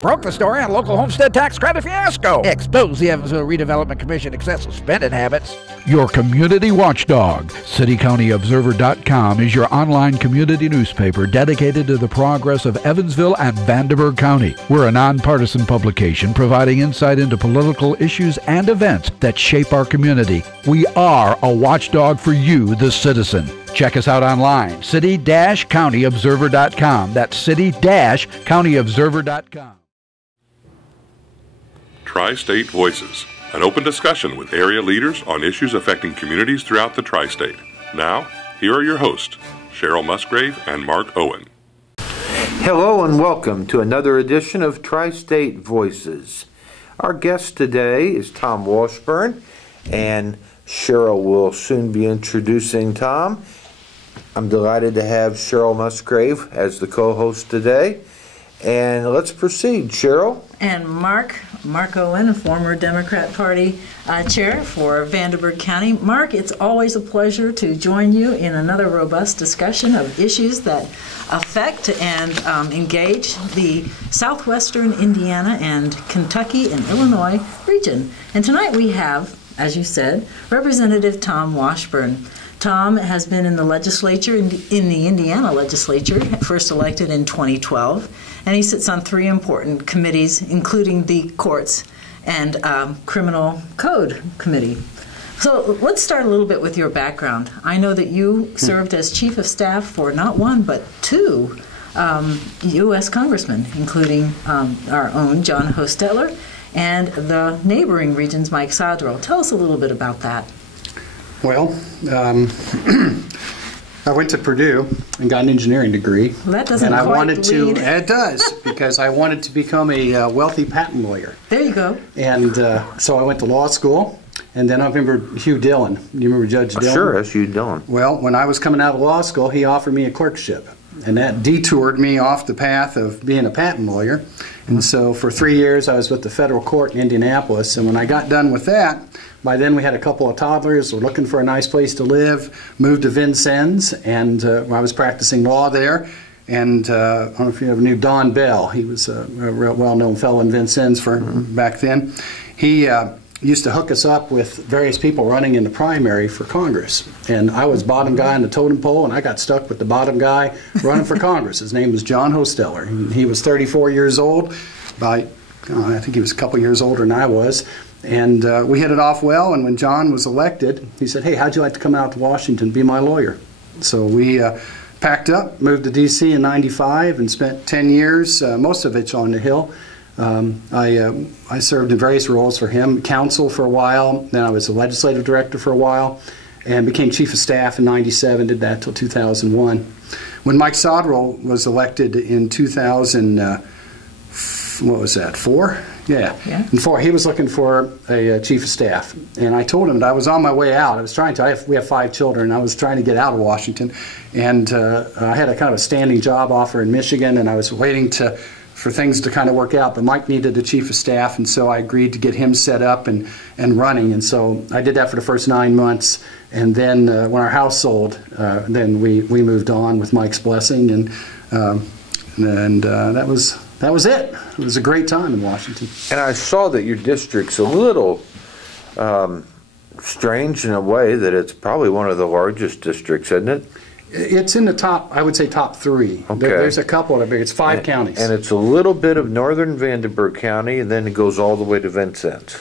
Broke the story on local homestead tax credit fiasco. Expose the Evansville Redevelopment Commission excessive spending habits. Your community watchdog. CityCountyObserver.com is your online community newspaper dedicated to the progress of Evansville and Vanderburgh County. We're a nonpartisan publication providing insight into political issues and events that shape our community. We are a watchdog for you, the citizen. Check us out online, city-countyobserver.com. That's city-countyobserver.com. Tri-State Voices, an open discussion with area leaders on issues affecting communities throughout the Tri-State. Now, here are your hosts, Cheryl Musgrave and Mark Owen. Hello and welcome to another edition of Tri-State Voices. Our guest today is Tom Washburn, and Cheryl will soon be introducing Tom. I'm delighted to have Cheryl Musgrave as the co-host today. And let's proceed, Cheryl. And Mark Owen, a former Democrat Party chair for Vanderburgh County. Mark, it's always a pleasure to join you in another robust discussion of issues that affect and engage the southwestern Indiana and Kentucky and Illinois region. And tonight we have, as you said, Representative Tom Washburn. Tom has been in the legislature, in the Indiana legislature, first elected in 2012, and he sits on three important committees, including the courts and criminal code committee. So let's start a little bit with your background. I know that you served as chief of staff for not one but two U.S. congressmen, including our own John Hostetler and the neighboring region's Mike Sodrell. Tell us a little bit about that. Well, I went to Purdue and got an engineering degree. Well, that doesn't and I quite wanted to. lead. It does, because I wanted to become a wealthy patent lawyer. There you go. And so I went to law school, and then I remember Hugh Dillon. Do you remember Judge Dillon? Sure, that's Hugh Dillon. Well, when I was coming out of law school, he offered me a clerkship, and that detoured me off the path of being a patent lawyer. And so for 3 years, I was with the federal court in Indianapolis, and when I got done with that, by then we had a couple of toddlers, were looking for a nice place to live, moved to Vincennes, and I was practicing law there. And I don't know if you ever knew Don Bell. He was a real well-known fellow in Vincennes for back then. He used to hook us up with various people running in the primary for Congress. And I was bottom guy on the totem pole, and I got stuck with the bottom guy running for Congress. His name was John Hostetler. He was 34 years old. I think he was a couple years older than I was. And we hit it off well, and when John was elected, he said, "Hey, how'd you like to come out to Washington and be my lawyer?" So we packed up, moved to D.C. in '95, and spent 10 years, most of it on the Hill. I served in various roles for him, counsel for a while, then I was a legislative director for a while, and became chief of staff in '97, did that till 2001. When Mike Sodrell was elected in 2004? Yeah. And he was looking for a chief of staff, and I told him that I was on my way out. I was trying to. We have 5 children. I was trying to get out of Washington, and I had a kind of a standing job offer in Michigan, and I was waiting for things to kind of work out. But Mike needed a chief of staff, and so I agreed to get him set up and running. And so I did that for the first 9 months, and then when our house sold, then we moved on with Mike's blessing, and that was it. It was a great time in Washington. And I saw that your district's a little strange in a way that it's probably one of the largest districts, isn't it? It's in the top, I would say top 3. Okay. There's a couple that are big. It's 5 counties. And it's a little bit of northern Vanderburgh County, and then it goes all the way to Vincennes.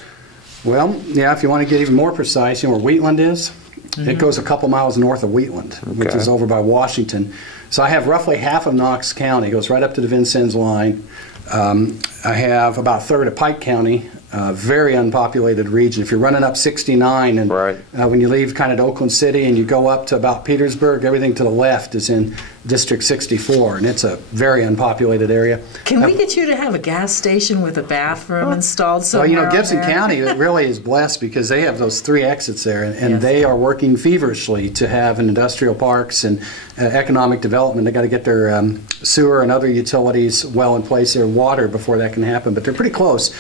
Well, yeah, if you want to get even more precise, you know where Wheatland is? It goes a couple miles north of Wheatland, which is over by Washington. So I have roughly half of Knox County. It goes right up to the Vincennes line. I have about a third of Pike County, very unpopulated region. If you're running up 69 and when you leave kind of Oakland City and you go up to about Petersburg, everything to the left is in District 64, and it's a very unpopulated area. Can we get you to have a gas station with a bathroom installed somewhere? Well, you know, Gibson County really is blessed because they have those 3 exits there, and they are working feverishly to have industrial parks and economic development. They got to get their sewer and other utilities well in place, their water, before that can happen, but they're pretty close.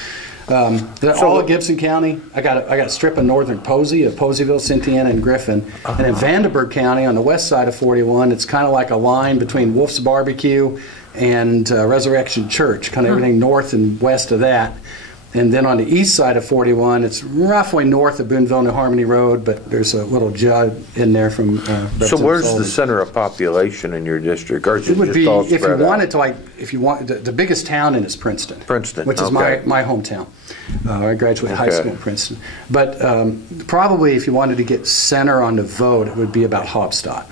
All of Gibson County, I got a strip of northern Posey, of Poseyville, Cynthiana, and Griffin. And in Vanderburgh County, on the west side of 41, it's kind of like a line between Wolf's Barbecue and Resurrection Church, kind of everything north and west of that. And then on the east side of 41, it's roughly north of Boonville New Harmony Road, but there's a little jug in there from. So where's the center of population in your district? Or is it would just be all if you spread wanted out? to, the biggest town in is Princeton. Princeton, which is okay. my hometown. I graduated high school in Princeton. But probably if you wanted to get center on the vote, it would be about Hobstadt.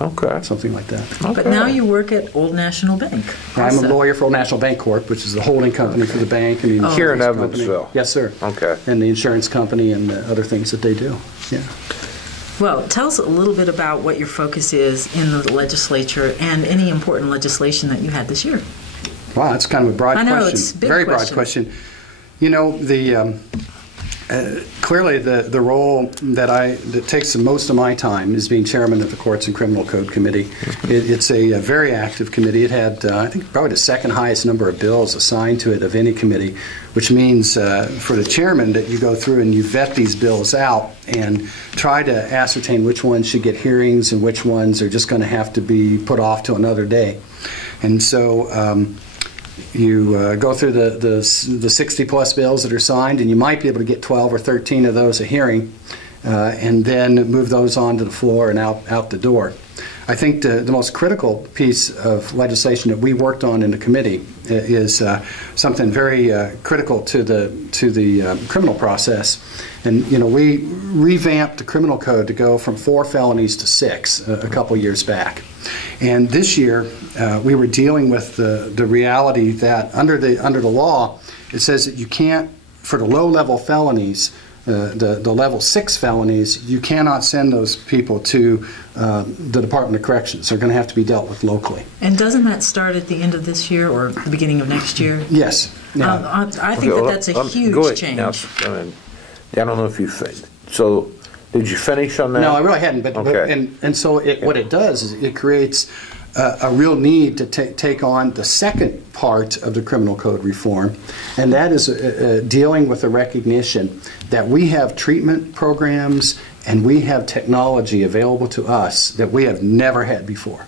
Okay. Something like that. Okay. But now you work at Old National Bank. I'm a also. lawyer for Old National Bank Corp., which is the holding company for the bank. And the insurance Here in company. Evansville? Yes, sir. Okay. And the insurance company and the other things that they do. Yeah. Well, tell us a little bit about what your focus is in the legislature and any important legislation that you had this year. Wow, that's kind of a broad I know, question. it's a big Very question. broad question. You know, clearly the role that takes the most of my time is being chairman of the Courts and Criminal Code Committee. It's a very active committee. It had, I think, probably the second highest number of bills assigned to it of any committee, which means for the chairman that you go through and you vet these bills out and try to ascertain which ones should get hearings and which ones are just going to have to be put off to another day. And so you go through the 60-plus bills that are signed, and you might be able to get 12 or 13 of those a hearing, and then move those onto the floor and out the door. I think the most critical piece of legislation that we worked on in the committee is something very critical to the criminal process. And you know, we revamped the criminal code to go from 4 felonies to 6 a couple years back. And this year, we were dealing with the reality that under the law, it says that you can't, for the low-level felonies, the level 6 felonies, you cannot send those people to the Department of Corrections. They're going to have to be dealt with locally. And doesn't that start at the end of this year or the beginning of next year? Yes. Yeah. I think that's a huge change. Now, I don't know if you so did you finish on that? No, I really hadn't. But okay. And so what it does is it creates a real need to take on the second part of the criminal code reform, and that is dealing with the recognition that we have treatment programs and we have technology available to us that we have never had before.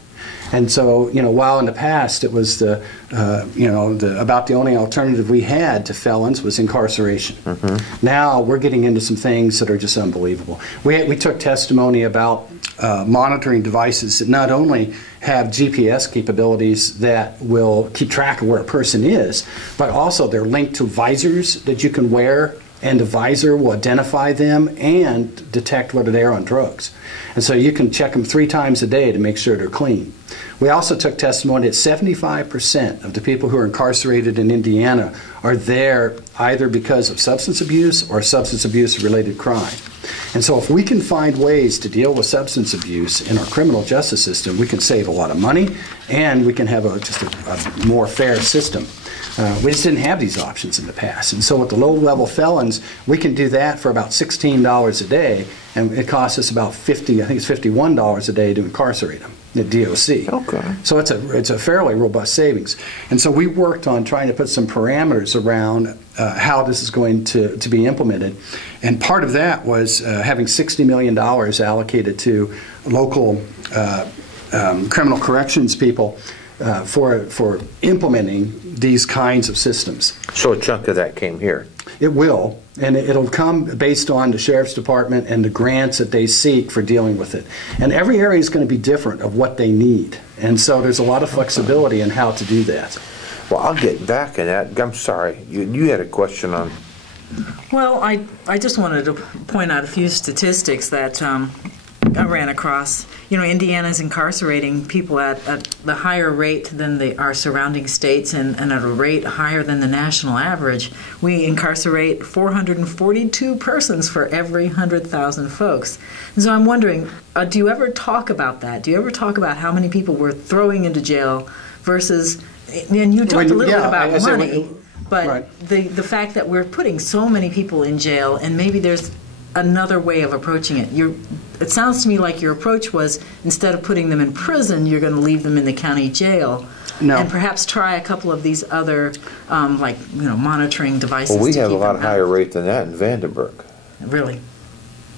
And so, you know, while in the past it was about the only alternative we had to felons was incarceration. Mm-hmm. Now we're getting into some things that are just unbelievable. We took testimony about monitoring devices that not only have GPS capabilities that will keep track of where a person is, but also they're linked to visors that you can wear, and the visor will identify them and detect whether they're on drugs. And so you can check them 3 times a day to make sure they're clean. We also took testimony that 75% of the people who are incarcerated in Indiana are there either because of substance abuse or substance abuse-related crime. And so if we can find ways to deal with substance abuse in our criminal justice system, we can save a lot of money and we can have just a more fair system. We just didn't have these options in the past. And so with the low-level felons, we can do that for about $16 a day, and it costs us about $51 a day to incarcerate them at DOC. Okay. So it's a fairly robust savings. And so we worked on trying to put some parameters around how this is going to be implemented. And part of that was having $60 million allocated to local criminal corrections people for implementing these kinds of systems. So a chunk of that came here. It will, and it'll come based on the Sheriff's Department and the grants that they seek for dealing with it. And every area is going to be different of what they need. And so there's a lot of flexibility in how to do that. Well, I'll get back in that. I'm sorry. You had a question on... Well, I just wanted to point out a few statistics that I ran across. You know, Indiana's incarcerating people at the higher rate than our surrounding states and at a rate higher than the national average. We incarcerate 442 persons for every 100,000 folks. And so I'm wondering, do you ever talk about that? Do you ever talk about how many people we're throwing into jail versus, and you talked a little bit about money, but right. the fact that we're putting so many people in jail, and maybe there's another way of approaching it. It sounds to me like your approach was, instead of putting them in prison, you're going to leave them in the county jail, and perhaps try a couple of these other, monitoring devices. Well, we have a lot higher rate than that in Vandenberg. Really?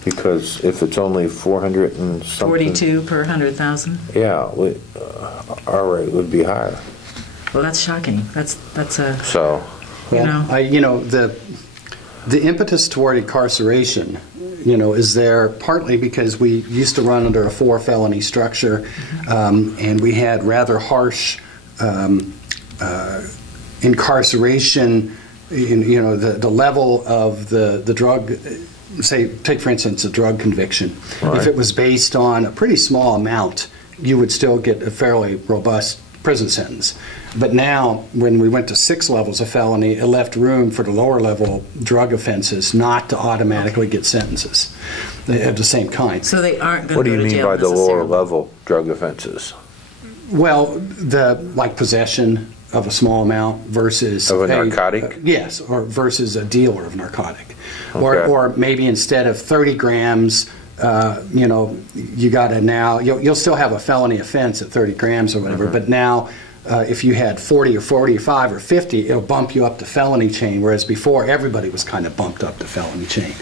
Because if it's only 400 and something... 42 per 100,000? Yeah, our rate would be higher. Well, that's shocking. That's a So, the impetus toward incarceration, is there partly because we used to run under a 4-felony structure, and we had rather harsh incarceration. The level of the drug. Say, take for instance a drug conviction. Right. If it was based on a pretty small amount, you would still get a fairly robust prison sentence. But now, when we went to 6 levels of felony, it left room for the lower level drug offenses not to automatically get sentences of the same kind. So they aren't going to what do go you to mean jail by the lower necessarily. level drug offenses? Well, like possession of a small amount versus Of a narcotic? Yes, or versus a dealer of narcotic. Okay. Or maybe instead of 30 grams, you got to now, you'll still have a felony offense at 30 grams or whatever, but now if you had 40 or 45 or 50, it'll bump you up the felony chain, whereas before everybody was kind of bumped up the felony chain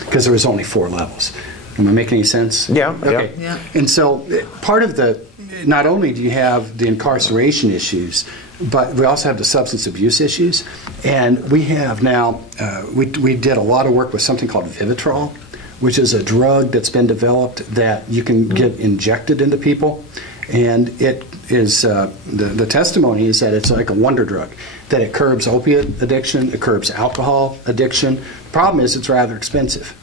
because there was only 4 levels. Am I making any sense? Yeah. Okay. Yeah. And so part of not only do you have the incarceration issues, but we also have the substance abuse issues. And we have now, we did a lot of work with something called Vivitrol, which is a drug that's been developed that you can get injected into people. And it is, the testimony is that it's like a wonder drug, that it curbs opiate addiction, it curbs alcohol addiction. The problem is it's rather expensive.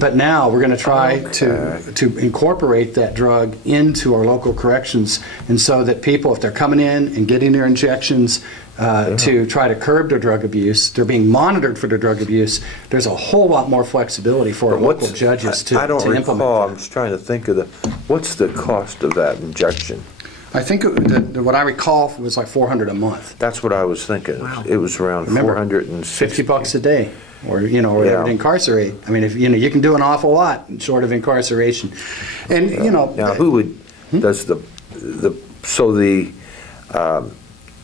But now we're going to try to incorporate that drug into our local corrections, and so that people, if they're coming in and getting their injections to try to curb their drug abuse, they're being monitored for their drug abuse. There's a whole lot more flexibility for our local judges to I don't implement recall. that. I'm just trying to think of what's the cost of that injection? I think what I recall was like $400 a month. That's what I was thinking. Wow. It was around Remember, $450 $50 a day, or whatever to incarcerate. I mean, if you can do an awful lot short of incarceration, and Now, who would does the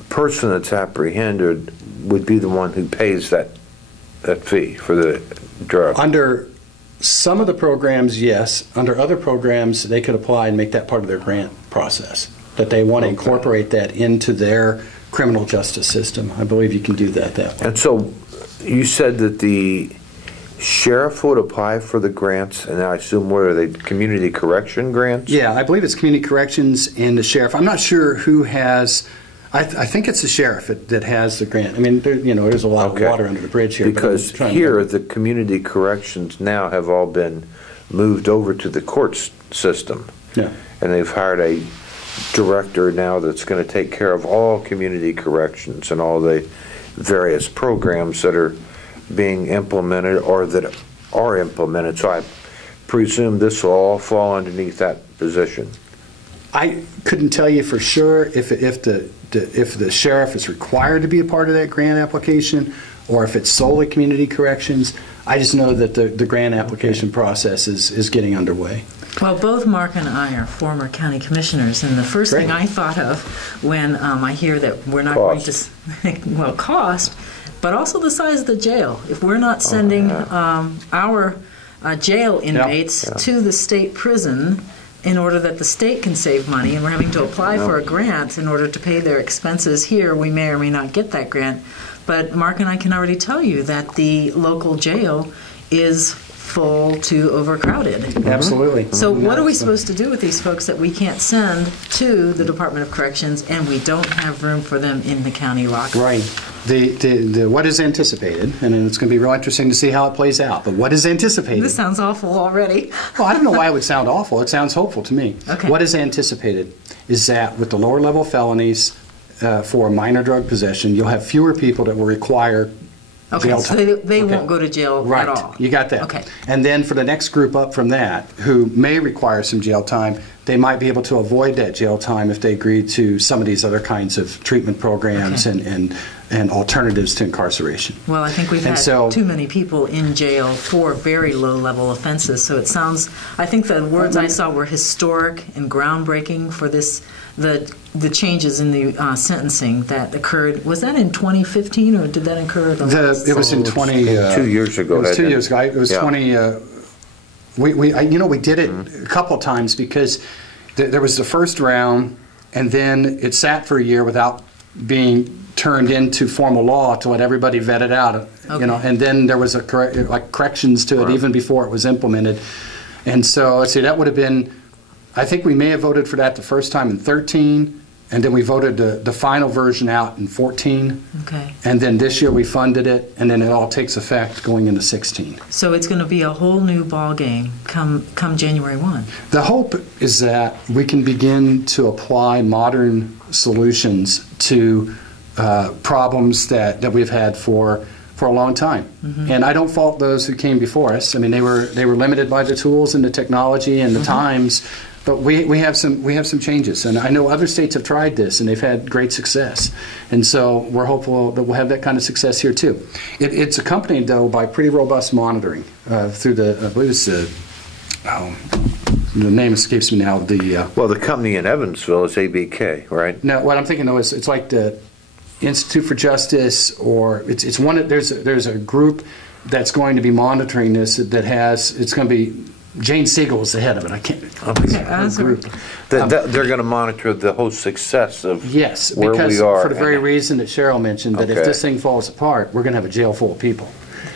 person that's apprehended would be the one who pays that fee for the drug? Under some of the programs, yes. Under other programs, they could apply and make that part of their grant process, that they want to incorporate that into their criminal justice system. I believe you can do that way. And so you said that the sheriff would apply for the grants, and I assume what are they, community correction grants? Yeah, I believe it's community corrections and the sheriff. I'm not sure who has. I think it's the sheriff that has the grant. I mean, there's a lot of water under the bridge here. Because here, the community corrections now have all been moved over to the courts system. Yeah. And they've hired a director now that's going to take care of all community corrections and all the various programs that are being implemented or that are implemented. So I presume this will all fall underneath that position. I couldn't tell you for sure if the sheriff is required to be a part of that grant application or if it's solely community corrections. I just know that the grant application process is getting underway. Well, both Mark and I are former county commissioners, and the first thing I thought of when I hear that we're not going to, cost, but also the size of the jail. If we're not sending our jail inmates to the state prison in order that the state can save money, and we're having to apply for a grant in order to pay their expenses here, we may or may not get that grant. But Mark and I can already tell you that the local jail is full to overcrowded. Absolutely. So what are we supposed to do with these folks that we can't send to the Department of Corrections and we don't have room for them in the county lockup? Right. The what is anticipated, and it's going to be real interesting to see how it plays out, but what is anticipated? This sounds awful already. Well, I don't know why it would sound awful. It sounds hopeful to me. Okay. What is anticipated is that with the lower level felonies for minor drug possession, you'll have fewer people that will require jail so time. they won't go to jail at all. Right, you got that. Okay. And then for the next group up from that, who may require some jail time, they might be able to avoid that jail time if they agree to some of these other kinds of treatment programs and alternatives to incarceration. Well, I think we've had too many people in jail for very low-level offenses, so it sounds, I think the words I saw were historic and groundbreaking for this, the changes in the sentencing that occurred. Was that in 2015, or did that occur? It was in 20... 2 years ago. It was 2 years ago. It was 20... we did it a couple of times because there was the first round, and then it sat for a year without being turned into formal law to let everybody vet it out, and then there was corrections to it even before it was implemented. And so let's see, that would have been, I think we may have voted for that the first time in 13, and then we voted the final version out in 14. Okay. And then this year we funded it, and then it all takes effect going into 16. So it's going to be a whole new ball game come January 1. The hope is that we can begin to apply modern solutions to problems that we've had for a long time. And I don't fault those who came before us. I mean, they were limited by the tools and the technology and the times. But we have some changes, and I know other states have tried this, and they've had great success. And so we're hopeful that we'll have that kind of success here too. It's accompanied though by pretty robust monitoring through I believe it's the name escapes me now. The company in Evansville is ABK, right? No, what I'm thinking though is it's like the Institute for Justice, or it's one. There's a group that's going to be monitoring this. It's going to be. Jane Siegel is the head of it. I can't. Group. They're going to monitor the whole success of where we are. For the very reason that Cheryl mentioned, that if this thing falls apart, we're going to have a jail full of people.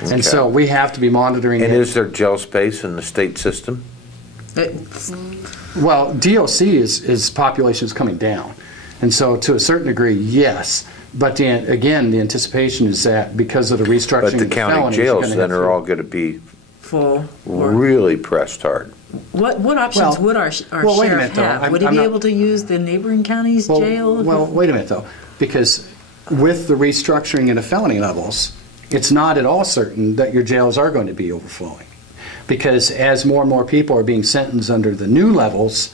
And so we have to be monitoring it. And is there jail space in the state system? Well, DOC is population is coming down. And so to a certain degree, yes. But again, the anticipation is that because of the restructuring but the county jails then are all going to be full, really pressed hard. What options would our sheriff have? Would he be able to use the neighboring county's jail? Well, wait a minute though, because with the restructuring in the felony levels, it's not at all certain that your jails are going to be overflowing, because as more and more people are being sentenced under the new levels,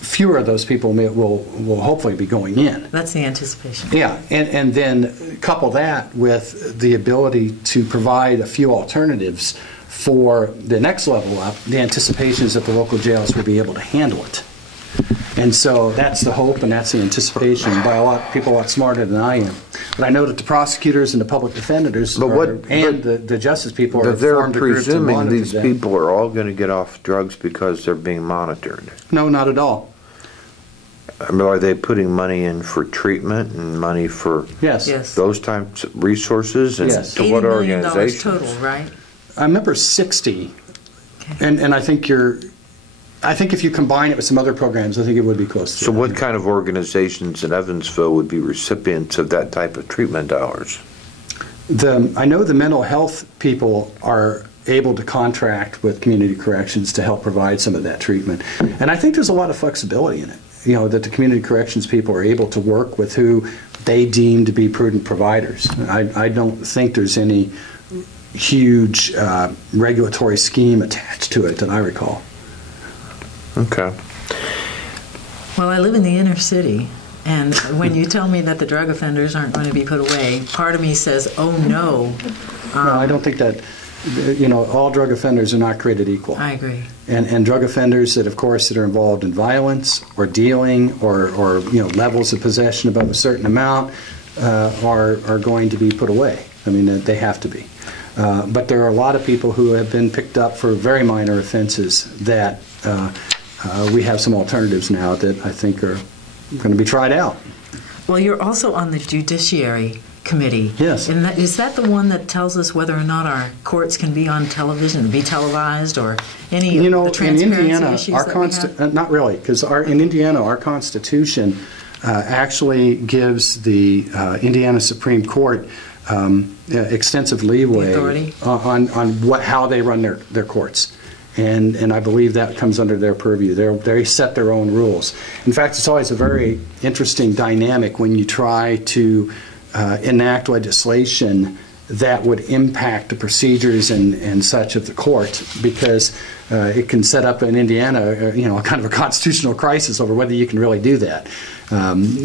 fewer of those people will hopefully be going in. That's the anticipation. Yeah, and then couple that with the ability to provide a few alternatives for the next level up. The anticipation is that the local jails will be able to handle it. And so that's the hope and that's the anticipation by a lot people a lot smarter than I am. But I know that the prosecutors and the public defenders the justice people are formed a group to monitor presuming these people are all going to get off drugs because they're being monitored. No, not at all. I mean, are they putting money in for treatment and money for those types of resources? And to what organizations? Total, right? I remember 60, and I think if you combine it with some other programs, I think it would be close to. So what kind of organizations in Evansville would be recipients of that type of treatment dollars? I know the mental health people are able to contract with community corrections to help provide some of that treatment. And I think there's a lot of flexibility in it, that the community corrections people are able to work with who they deem to be prudent providers. I don't think there's any huge regulatory scheme attached to it that I recall. Okay. Well, I live in the inner city, and when you tell me that the drug offenders aren't going to be put away, part of me says, oh no. No, I don't think that, all drug offenders are not created equal. I agree. And drug offenders that are involved in violence or dealing or levels of possession above a certain amount are going to be put away. I mean, they have to be. But there are a lot of people who have been picked up for very minor offenses that we have some alternatives now that I think are going to be tried out. Well, you're also on the Judiciary Committee. Yes. And is that the one that tells us whether or not our courts can be on television, be televised, or any of the transparency issues that we have? Not really, because in Indiana, our Constitution actually gives the Indiana Supreme Court extensive leeway on how they run their courts. And I believe that comes under their purview. They set their own rules. In fact, it's always a very interesting dynamic when you try to enact legislation that would impact the procedures and such of the court, because it can set up in Indiana, kind of a constitutional crisis over whether you can really do that.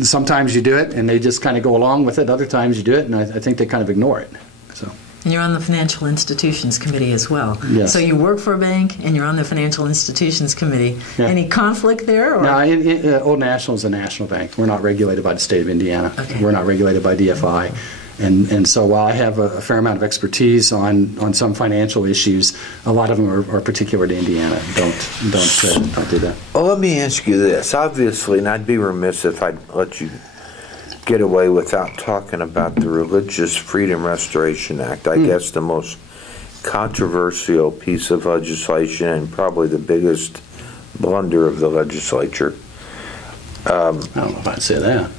Sometimes you do it and they just kind of go along with it. Other times you do it and I think they kind of ignore it. So. And you're on the Financial Institutions Committee as well. Yes. So you work for a bank and you're on the Financial Institutions Committee. Yeah. Any conflict there? Or? No, Old National is a national bank. We're not regulated by the state of Indiana. Okay. We're not regulated by DFI. And so while I have a fair amount of expertise on some financial issues, a lot of them are particular to Indiana. Don't do that. Well, let me ask you this. Obviously, and I'd be remiss if I'd let you get away without talking about the Religious Freedom Restoration Act. I guess the most controversial piece of legislation and probably the biggest blunder of the legislature. I don't know if I'd say that.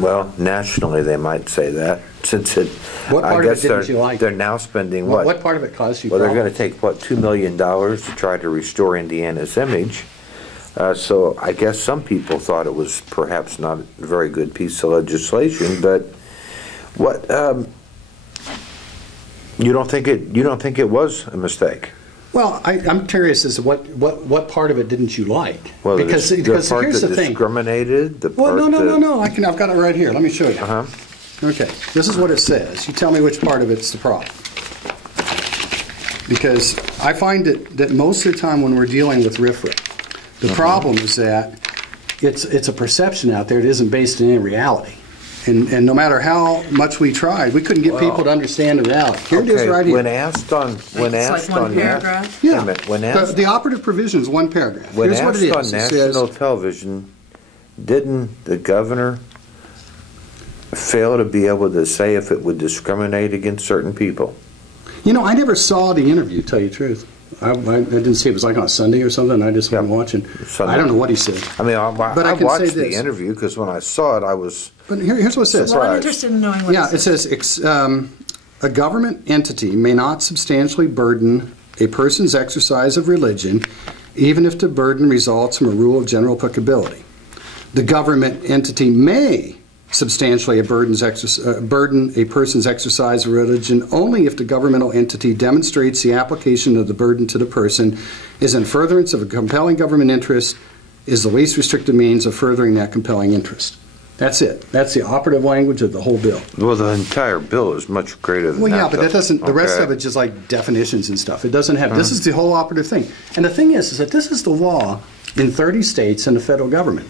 Well, nationally they might say that, since it. What part I of guess it didn't you like? They're now spending what? What part of it caused you Well, they're problems? going to take what, $2 million to try to restore Indiana's image. So I guess some people thought it was perhaps not a very good piece of legislation, but what you don't think it was a mistake? Well, I'm curious as to what part of it didn't you like? Well, because the part here's that the thing. discriminated. The Well, part no. I've got it right here. Let me show you. Uh-huh. Okay, this is what it says. You tell me which part of it's the problem. Because I find that most of the time when we're dealing with RFRA, the problem is that it's a perception out there that isn't based in any reality. And no matter how much we tried, we couldn't get people to understand the reality. Here it is right here. When asked on It's like one paragraph. Yeah, when asked, the operative provision is one paragraph. when Here's what it asked is. on It says, national television, didn't the governor fail to be able to say if it would discriminate against certain people? you know, I never saw the interview, to tell you the truth. I didn't see it. It was like on Sunday or something. I just wasn't watching. Sunday. I don't know what he said. I mean, I can watched say the this. interview because when I saw it, I was But here's what it says. Well, I'm Right. interested in knowing what Yeah, it says a government entity may not substantially burden a person's exercise of religion, even if the burden results from a rule of general applicability. The government entity may substantially burden a person's exercise of religion only if the governmental entity demonstrates the application of the burden to the person is in furtherance of a compelling government interest, is the least restrictive means of furthering that compelling interest. That's it. That's the operative language of the whole bill. well. The entire bill is much greater than Well, that. yeah, but that though. doesn't. The rest Okay. of it's just like definitions and stuff. It doesn't have. This is the whole operative thing. And the thing is that this is the law in 30 states and the federal government.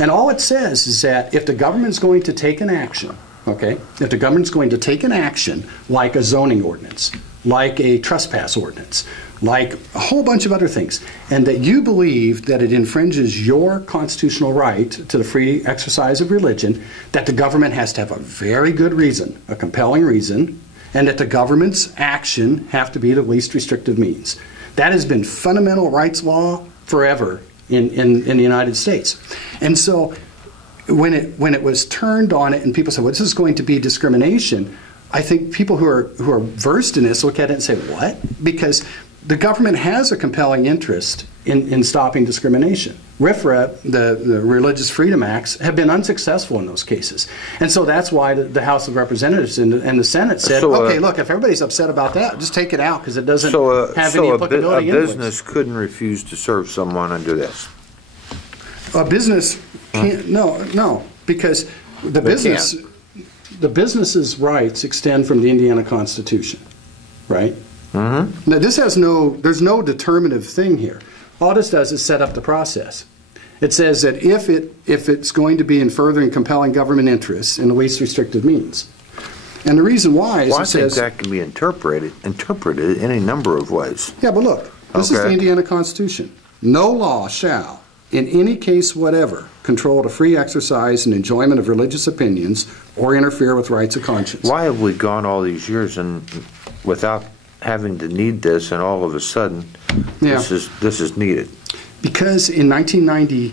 And all it says is that if the government's going to take an action, okay, if the government's going to take an action like a zoning ordinance, like a trespass ordinance, like a whole bunch of other things, and that you believe that it infringes your constitutional right to the free exercise of religion, that the government has to have a very good reason, a compelling reason, and that the government's action have to be the least restrictive means. That has been fundamental rights law forever in the United States. And so when it was turned on it and people said, well, this is going to be discrimination, I think people who are versed in this look at it and say, what? Because the government has a compelling interest in stopping discrimination. RFRA, the Religious Freedom Acts, have been unsuccessful in those cases. And so that's why the House of Representatives and the Senate said, okay, look, if everybody's upset about that, just take it out because it doesn't have any applicability a anyways. business couldn't refuse to serve someone under this. A business can't, no, because the business's rights extend from the Indiana Constitution, right? Mm-hmm. Now, there's no determinative thing here. All this does is set up the process. It says that if it's going to be in furthering compelling government interests in the least restrictive means. And the reason why is Well, I it think says... that can be interpreted in a number of ways. Yeah, but look, this is the Okay. Indiana Constitution. No law shall, in any case whatever, control the free exercise and enjoyment of religious opinions or interfere with rights of conscience. Why have we gone all these years and without having to need this, and all of a sudden this is needed? Because in 1990,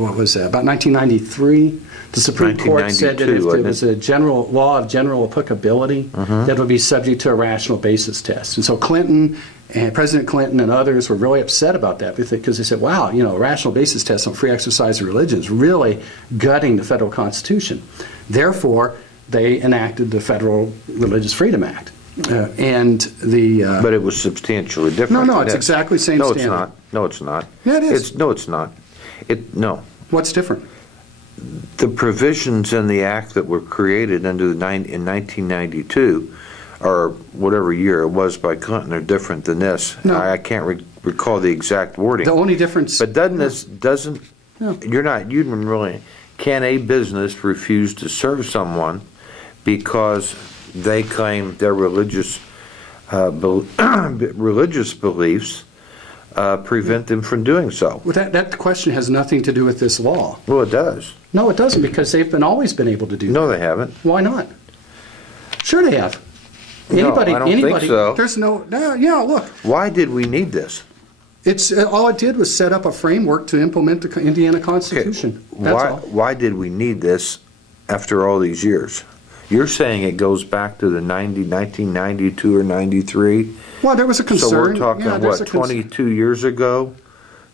what was that? About 1993, the Supreme Court said that if there was a general law of general applicability, that would be subject to a rational basis test. And so President Clinton and others were really upset about that because they said, wow, you know, a rational basis test on free exercise of religion is really gutting the federal Constitution. Therefore, they enacted the Federal Religious Freedom Act. But it was substantially different. No, it's exactly the same standard. No, it's not. Yeah, it is. No, it's not. No. What's different? The provisions in the act that were created in 1992, or whatever year it was by Clinton, are different than this. No. I can't recall the exact wording. The only difference... But can a business refuse to serve someone because they claim their religious beliefs prevent them from doing so. Well, that question has nothing to do with this law. Well, it does. No, it doesn't, because they've always been able to do that. No, they haven't. Why not? Sure they have. Anybody, no, I don't think so. There's yeah, look. Why did we need this? It's all it did was set up a framework to implement the Indiana Constitution. Okay. That's all. Why did we need this after all these years? You're saying it goes back to the 1992 or 93? Well, there was a concern. So we're talking, what, 22 years ago?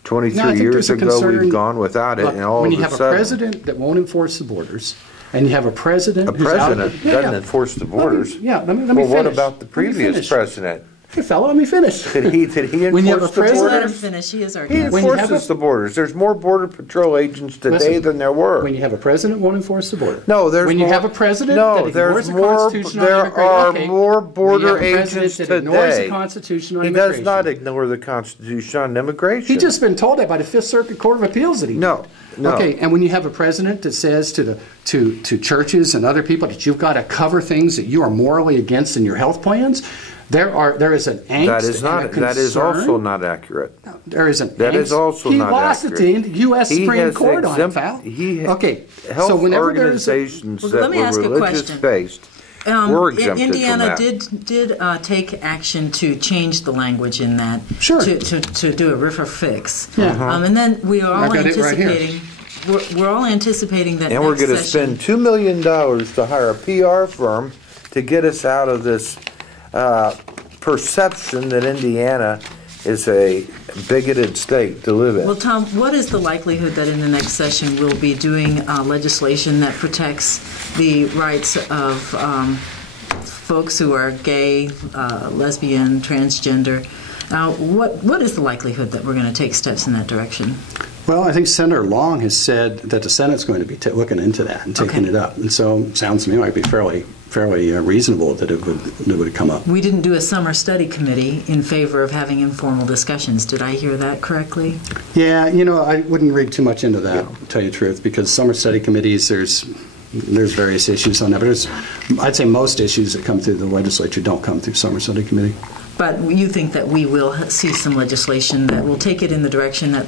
23 years ago we've gone without it, and all of a sudden... When you have a president that won't enforce the borders, and you have a president who's doesn't enforce the borders. Let me well, finish. What about the previous president? Hey, fella, let me finish. Did he enforce the borders? Let him finish. He is our He guest. enforces the borders. There's more Border Patrol agents today than there were. When you have a president won't enforce the border. No, there's when more. you have a president No, that there's ignores the more. Constitution on There are immigration. more border When you have a agents president that ignores the today. Constitution on He immigration. does not ignore the Constitution on immigration. He's just been told that by the Fifth Circuit Court of Appeals that he No. Okay, and when you have a president that says to churches and other people that you've got to cover things that you are morally against in your health plans, there is an angst That is not. and a concern. That is also not accurate. No, there is an That angst. is also not accurate. He lost it to the U.S. He Supreme has Court on it, Val. Okay. So Health whenever there's organizations Let that me ask were a question. religious-based were exempted Indiana from that. did take action to change the language in that. Sure. To do a RFRA fix. Yeah. And then we are all got it right here. anticipating. We're all anticipating that. And we're going to spend $2 million to hire a PR firm to get us out of this perception that Indiana is a bigoted state to live in. Well, Tom, what is the likelihood that in the next session we'll be doing legislation that protects the rights of folks who are gay, lesbian, transgender? What is the likelihood that we're going to take steps in that direction? Well, I think Senator Long has said that the Senate's going to be looking into that and taking it up. And so it sounds to me like it'd be fairly reasonable that it would come up. We didn't do a summer study committee in favor of having informal discussions. Did I hear that correctly? Yeah, I wouldn't read too much into that, to tell you the truth, because summer study committees, there's various issues on that. But I'd say most issues that come through the legislature don't come through summer study committee. But you think that we will see some legislation that will take it in the direction that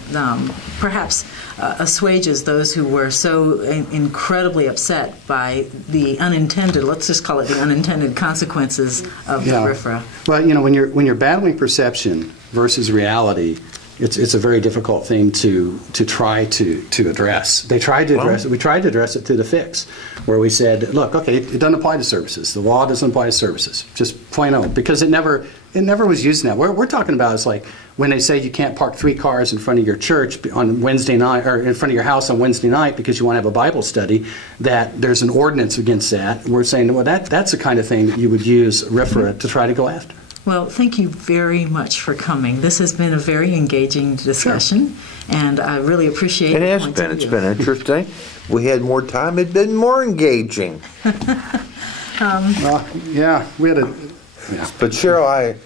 perhaps assuages those who were so incredibly upset by the unintended, let's just call it the unintended consequences of the RFRA. Well, when you're battling perception versus reality, it's a very difficult thing to try to address. They tried to address it. We tried to address it through the fix, where we said, look, okay, it doesn't apply to services. The law doesn't apply to services. Just plain old, because it never was used now. What we're talking about is like when they say you can't park 3 cars in front of your church on Wednesday night, or in front of your house on Wednesday night because you want to have a Bible study, that there's an ordinance against that. We're saying, well, that's the kind of thing that you would use RFRA to try to go after. Well, thank you very much for coming. This has been a very engaging discussion, and I really appreciate it. It has been. It's been interesting. We had more time. It'd been more engaging. Yeah, we had a... Yeah. But Cheryl,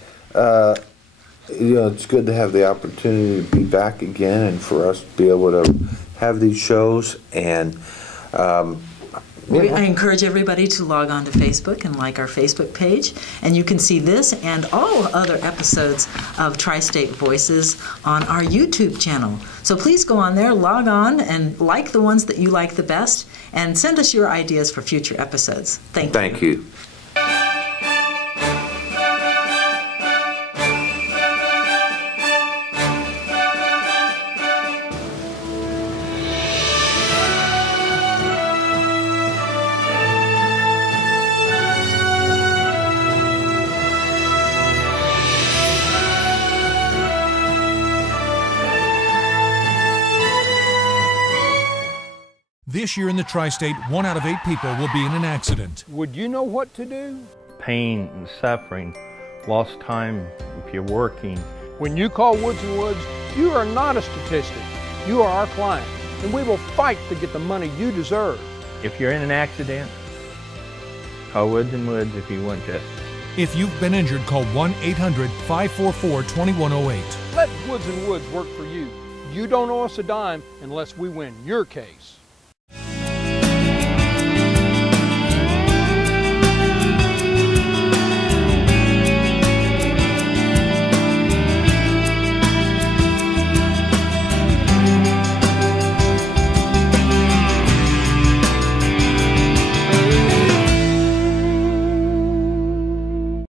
it's good to have the opportunity to be back again and for us to be able to have these shows. And I encourage everybody to log on to Facebook and like our Facebook page, and you can see this and all other episodes of Tri-State Voices on our YouTube channel. So please go on there, log on, and like the ones that you like the best, and send us your ideas for future episodes. Thank you. Thank you. This year in the Tri-State, 1 out of 8 people will be in an accident. Would you know what to do? Pain and suffering, lost time if you're working. When you call Woods & Woods, you are not a statistic. You are our client, and we will fight to get the money you deserve. If you're in an accident, call Woods & Woods if you want justice. If you've been injured, call 1-800-544-2108. Let Woods & Woods work for you. You don't owe us a dime unless we win your case.